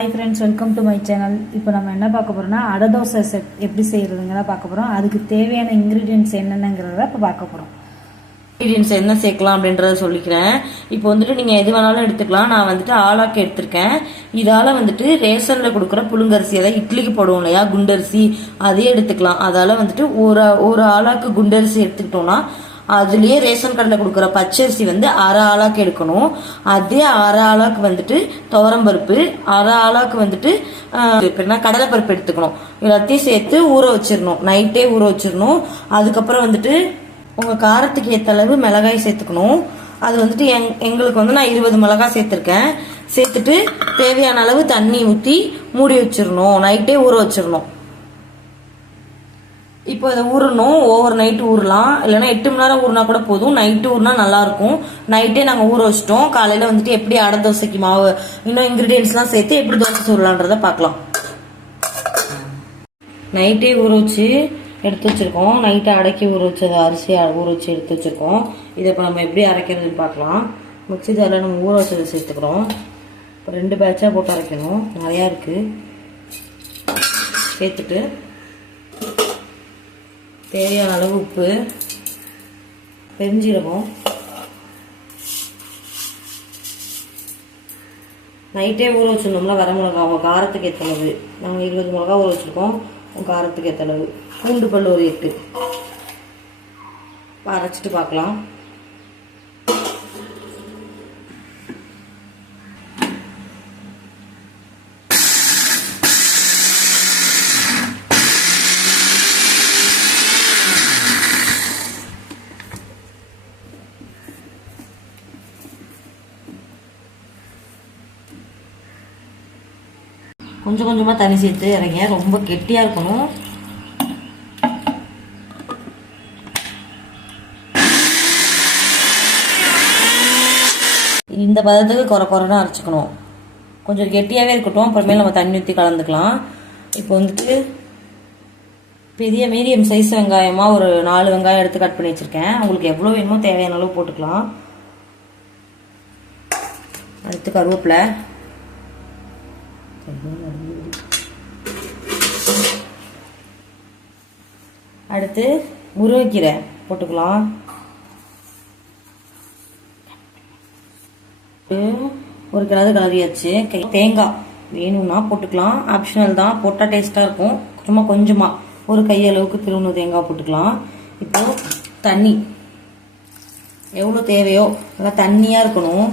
Hi friends, welcome to my channel. இப்போ நம்ம என்ன பார்க்க போகிறோம்னா அடை தோசை செட் எப்படி செய்கிறதுங்கிறத பார்க்க போகிறோம். அதுக்கு தேவையான இன்க்ரீடியன்ட்ஸ் என்னென்னங்கிறத இப்போ பார்க்க போகிறோம். இன்க்ரீடியன்ட்ஸ் என்ன சேர்க்கலாம் அப்படின்றத சொல்லிக்கிறேன். இப்போ வந்துட்டு நீங்கள் எது வேணாலும் எடுத்துக்கலாம். நான் வந்துட்டு ஆளாக்கு எடுத்திருக்கேன். இதால் வந்துட்டு ரேஷனில் கொடுக்குற புழுங்கரிசி, அதாவது இட்லிக்கு போடுவோம் இல்லையா குண்டரிசி, அதே எடுத்துக்கலாம். அதால் வந்துட்டு ஒரு ஆளாக்கு குண்டரிசி எடுத்துக்கிட்டோம்னா அதுலயே ரேஷன் கடையில் கொடுக்குற பச்சரிசி வந்து அரை ஆளாக்கு எடுக்கணும். அதே அரை ஆளாக்கு வந்துட்டு துவரம்பருப்பு, அரை ஆளாக்கு வந்துட்டு கடலைப்பருப்பு எடுத்துக்கணும். எல்லாத்தையும் சேர்த்து ஊற வச்சிடணும், நைட்டே ஊற வச்சிடணும். அதுக்கப்புறம் வந்துட்டு உங்கள் காரத்துக்கு ஏற்ற அளவு மிளகாய் சேர்த்துக்கணும். அது வந்துட்டு எங்களுக்கு வந்து நான் 20 மிளகாய் சேர்த்துருக்கேன். சேர்த்துட்டு தேவையான அளவு தண்ணி ஊற்றி மூடி வச்சிடணும், நைட்டே ஊற வச்சிடணும். இப்போ இதை ஊறணும், ஓவர் நைட்டு ஊறலாம், இல்லைன்னா 8 மணி நேரம் ஊறினா கூட போதும். நைட்டு ஊறினா நல்லா இருக்கும். நைட்டே நாங்கள் ஊற வச்சிட்டோம். காலையில் வந்துட்டு எப்படி அடை தோசைக்கு மாவு இன்னும் இன்க்ரீடியன்ஸ்லாம் சேர்த்து எப்படி தோசை சுடலான்றத பார்க்கலாம். நைட்டே ஊற வச்சு எடுத்து வச்சிருக்கோம். நைட்டை அடக்கி ஊற வச்சது அரிசி ஊற வச்சு எடுத்து வச்சிருக்கோம். இதை இப்போ நம்ம எப்படி அரைக்கிறதுன்னு பார்க்கலாம். மிக்ஸி ஜாரில் நம்ம ஊற வச்சதை சேர்த்துக்கிறோம். இப்போ 2 பேட்சாக போட்டு அரைக்கணும், நிறையா இருக்குது. சேர்த்துட்டு தேவையான அளவு உப்பு, பெருஞ்சீரகம், நைட்டே ஊற வச்சுருந்தோம்னா வர மிளகா உங்கள் காரத்துக்கு ஏற்ற அளவு. நாங்கள் 20 மிளகா ஊற வச்சுருக்கோம். உங்கள் காரத்துக்கு ஏற்ற அளவு. பூண்டு பல் ஒரு 8. அரைச்சிட்டு பார்க்கலாம். கொஞ்சம் கொஞ்சமாக தண்ணி சேர்த்து இறங்க, ரொம்ப கெட்டியாக இருக்கணும். இந்த பதத்துக்கு குறைன்னு அரைச்சிக்கணும். கொஞ்சம் கெட்டியாகவே இருக்கட்டும், அப்புறமேல நம்ம தண்ணி ஊற்றி கலந்துக்கலாம். இப்போ வந்துட்டு பெரிய மீடியம் சைஸ் வெங்காயமாக ஒரு 4 வெங்காயம் எடுத்து கட் பண்ணி வச்சுருக்கேன். உங்களுக்கு எவ்வளோ வேணுமோ தேவையான அளவு போட்டுக்கலாம். அடுத்து கருவேப்பிலை, அடுத்து முருங்கைக்கீரை போட்டுக்கலாம். ஒரு கிளறு கிளறியாச்சு. தேங்காய் வேணும்னா போட்டுக்கலாம், ஆப்ஷனல் தான். போட்டால் டேஸ்ட்டாக இருக்கும். சும்மா கொஞ்சமாக ஒரு கையளவுக்கு திருவுணு தேங்காய் போட்டுக்கலாம். இப்போ தண்ணி எவ்வளோ தேவையோ நல்லா தண்ணியாக இருக்கணும்.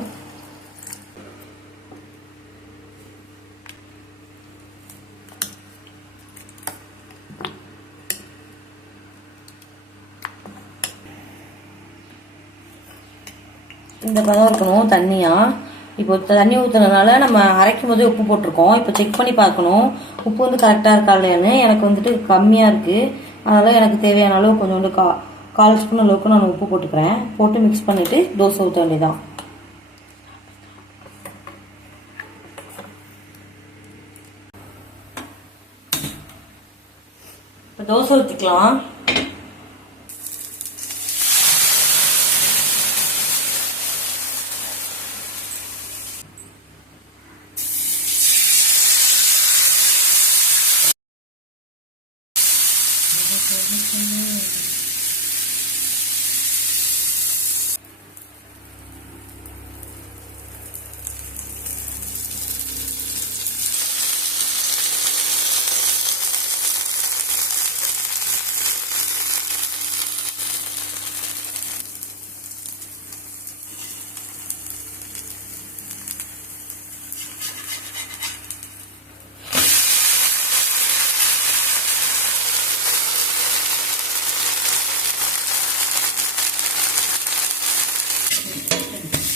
இந்த பதம் இருக்கணும் தண்ணியா. இப்போ தண்ணி ஊற்றுனதுனால நம்ம அரைக்கும் போதே உப்பு போட்டிருக்கோம். இப்போ செக் பண்ணி பார்க்கணும் உப்பு வந்து கரெக்டாக இருக்கா இல்லையான்னு. எனக்கு வந்துட்டு கம்மியாக இருக்குது, அதனால் எனக்கு தேவையான அளவு கொஞ்சோண்டு 1/4 ஸ்பூன் அளவுக்கு நான் உப்பு போட்டுக்கிறேன். போட்டு மிக்ஸ் பண்ணிவிட்டு தோசை ஊற்ற வேண்டியதான். இப்போ தோசை ஊற்றிக்கலாம்.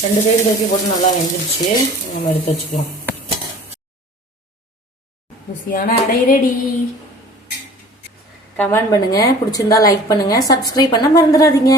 ரெண்டு சைடு தூக்கி போட்டு நல்லா வெந்துருச்சு. நம்ம எடுத்து வச்சுக்கலாம். ருசியான அடை ரெடி. கமெண்ட் பண்ணுங்க, பிடிச்சிருந்தா லைக் பண்ணுங்க, சப்ஸ்கிரைப் பண்ண மறந்துடாதீங்க.